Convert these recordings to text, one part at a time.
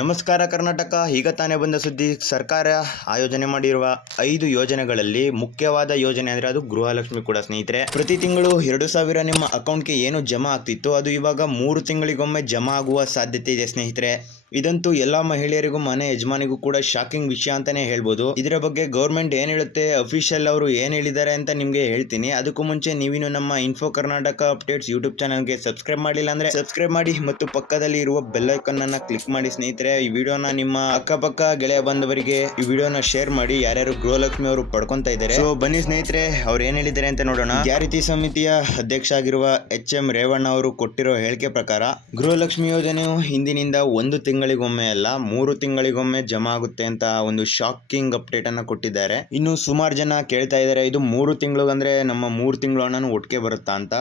ನಮಸ್ಕಾರ ಕರ್ನಾಟಕ, ಈಗ ತಾನೇ ಬಂದ ಸುದ್ದಿ. ಸರ್ಕಾರ ಆಯೋಜನೆ ಮಾಡಿರುವ ಐದು ಯೋಜನೆಗಳಲ್ಲಿ ಮುಖ್ಯವಾದ ಯೋಜನೆ ಅಂದರೆ ಅದು ಗೃಹಲಕ್ಷ್ಮಿ ಕೂಡ, ಸ್ನೇಹಿತರೆ. ಪ್ರತಿ ತಿಂಗಳು ಎರಡು ಸಾವಿರ ನಿಮ್ಮ ಅಕೌಂಟ್ಗೆ ಏನು ಜಮಾ ಆಗ್ತಿತ್ತು? ಅದು ಇವಾಗ ಮೂರು ತಿಂಗಳಿಗೊಮ್ಮೆ ಜಮಾ ಆಗುವ ಸಾಧ್ಯತೆ ಇದೆ, ಸ್ನೇಹಿತರೆ. ಇದಂತೂ ಎಲ್ಲಾ ಮಹಿಳೆಯರಿಗೂ, ಮನೆ ಯಜಮಾನಿಗೂ ಕೂಡ ಶಾಕಿಂಗ್ ವಿಷಯ ಅಂತಾನೆ ಹೇಳ್ಬೋದು. ಇದರ ಬಗ್ಗೆ ಗೌರ್ಮೆಂಟ್ ಏನ್ ಹೇಳುತ್ತೆ ಅಫಿಷಿಯಲ್ ಅವರು ಏನ್ ಹೇಳಿದ್ದಾರೆ ಅಂತ ನಿಮ್ಗೆ ಹೇಳ್ತೀನಿ. ಅದಕ್ಕೂ ಮುಂಚೆ ನೀವಿನ್ನು ನಮ್ಮ ಇನ್ಫೋ ಕರ್ನಾಟಕ ಅಪ್ಡೇಟ್ಸ್ ಯೂಟ್ಯೂಬ್ ಚಾನಲ್ಗೆ ಸಬ್ಸ್ಕ್ರೈಬ್ ಮಾಡಿಲ್ಲ ಅಂದ್ರೆ ಸಬ್ಸ್ಕ್ರೈಬ್ ಮಾಡಿ ಮತ್ತು ಪಕ್ಕದಲ್ಲಿ ಇರುವ ಬೆಲ್ ಐಕನ್ ಅನ್ನ ಕ್ಲಿಕ್ ಮಾಡಿ ಸ್ನೇಹಿತರೆ. ಈ ವಿಡಿಯೋನ ನಿಮ್ಮ ಅಕ್ಕಪಕ್ಕ, ಗೆಳೆಯ ಬಂದವರಿಗೆ ಈ ವಿಡಿಯೋನ ಶೇರ್ ಮಾಡಿ, ಯಾರ್ಯಾರು ಗೃಹಲಕ್ಷ್ಮಿ ಅವರು ಪಡ್ಕೊಂತ ಇದ್ದಾರೆ. ಸೊ ಬನ್ನಿ ಸ್ನೇಹಿತರೆ, ಅವ್ರು ಏನ್ ಹೇಳಿದ್ದಾರೆ ಅಂತ ನೋಡೋಣ. ಜಾರಿತಿ ಸಮಿತಿಯ ಅಧ್ಯಕ್ಷ ಆಗಿರುವ ಎಚ್ ಎಂ ರೇವಣ್ಣ ಅವರು ಕೊಟ್ಟಿರೋ ಹೇಳಿಕೆ ಪ್ರಕಾರ, ಗೃಹಲಕ್ಷ್ಮಿ ಯೋಜನೆಯು ಹಿಂದಿನಿಂದ ಒಂದು ತಿಂಗಳಿಗೊಮ್ಮೆ ಅಲ್ಲ, ಮೂರು ತಿಂಗಳಿಗೊಮ್ಮೆ ಜಮಾ ಆಗುತ್ತೆ ಅಂತ ಒಂದು ಶಾಕಿಂಗ್ ಅಪ್ಡೇಟ್ ಅನ್ನ ಕೊಟ್ಟಿದ್ದಾರೆ. ಇನ್ನು ಸುಮಾರು ಜನ ಕೇಳ್ತಾ ಇದ್ದಾರೆ ಇದು ಮೂರು ತಿಂಗಳು ಅಂದ್ರೆ ನಮ್ಮ ಮೂರು ತಿಂಗಳು ಹಣನು ಒಟ್ಟಿಗೆ ಬರುತ್ತಾ ಅಂತ.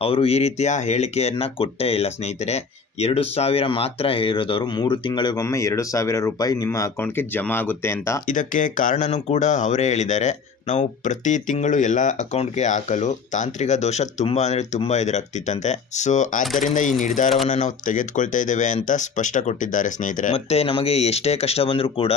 ಅವರು ಈ ರೀತಿಯ ಹೇಳಿಕೆಯನ್ನು ಕೊಟ್ಟೇ ಇಲ್ಲ, ಸ್ನೇಹಿತರೆ. ಎರಡು ಸಾವಿರ ಮಾತ್ರ ಹೇಳಿರೋದವರು, ಮೂರು ತಿಂಗಳಿಗೊಮ್ಮೆ ಎರಡು ಸಾವಿರ ರೂಪಾಯಿ ನಿಮ್ಮ ಅಕೌಂಟ್ಗೆ ಜಮಾ ಆಗುತ್ತೆ ಅಂತ. ಇದಕ್ಕೆ ಕಾರಣನೂ ಕೂಡ ಅವರೇ ಹೇಳಿದ್ದಾರೆ. ನಾವು ಪ್ರತಿ ತಿಂಗಳು ಎಲ್ಲ ಅಕೌಂಟ್ಗೆ ಹಾಕಲು ತಾಂತ್ರಿಕ ದೋಷ ತುಂಬ ಅಂದರೆ ತುಂಬ ಎದುರಾಗ್ತಿತ್ತಂತೆ. ಸೊ, ಆದ್ದರಿಂದ ಈ ನಿರ್ಧಾರವನ್ನು ನಾವು ತೆಗೆದುಕೊಳ್ತಾ ಇದ್ದೇವೆ ಅಂತ ಸ್ಪಷ್ಟ ಕೊಟ್ಟಿದ್ದಾರೆ, ಸ್ನೇಹಿತರೆ. ಮತ್ತೆ ನಮಗೆ ಎಷ್ಟೇ ಕಷ್ಟ ಬಂದರೂ ಕೂಡ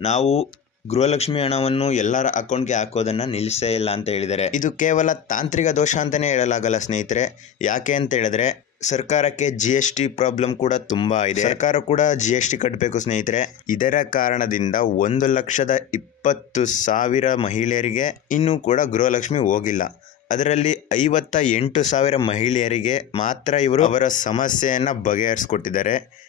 ನಾವು ಗೃಹಲಕ್ಷ್ಮಿ ಹಣವನ್ನು ಎಲ್ಲರ ಅಕೌಂಟ್ಗೆ ಹಾಕೋದನ್ನ ನಿಲ್ಲಿಸೇ ಇಲ್ಲ ಅಂತ ಹೇಳಿದ್ದಾರೆ. ಇದು ಕೇವಲ ತಾಂತ್ರಿಕ ದೋಷ ಅಂತಲೇ ಹೇಳಲಾಗಲ್ಲ ಸ್ನೇಹಿತರೆ. ಯಾಕೆ ಅಂತ ಹೇಳಿದ್ರೆ, ಸರ್ಕಾರಕ್ಕೆ ಜಿ ಎಸ್ ಟಿ ಪ್ರಾಬ್ಲಮ್ ಕೂಡ ತುಂಬಾ ಇದೆ. ಸರ್ಕಾರ ಕೂಡ ಜಿ ಎಸ್ ಟಿ ಕಟ್ಟಬೇಕು ಸ್ನೇಹಿತರೆ. ಇದರ ಕಾರಣದಿಂದ ಒಂದು ಲಕ್ಷದ ಇಪ್ಪತ್ತು ಸಾವಿರ ಮಹಿಳೆಯರಿಗೆ ಇನ್ನೂ ಕೂಡ ಗೃಹಲಕ್ಷ್ಮಿ ಹೋಗಿಲ್ಲ. ಅದರಲ್ಲಿ ಐವತ್ತ ಎಂಟು ಸಾವಿರ ಮಹಿಳೆಯರಿಗೆ ಮಾತ್ರ ಇವರು ಅವರ ಸಮಸ್ಯೆಯನ್ನು ಬಗೆಹರಿಸ್ಕೊಟ್ಟಿದ್ದಾರೆ.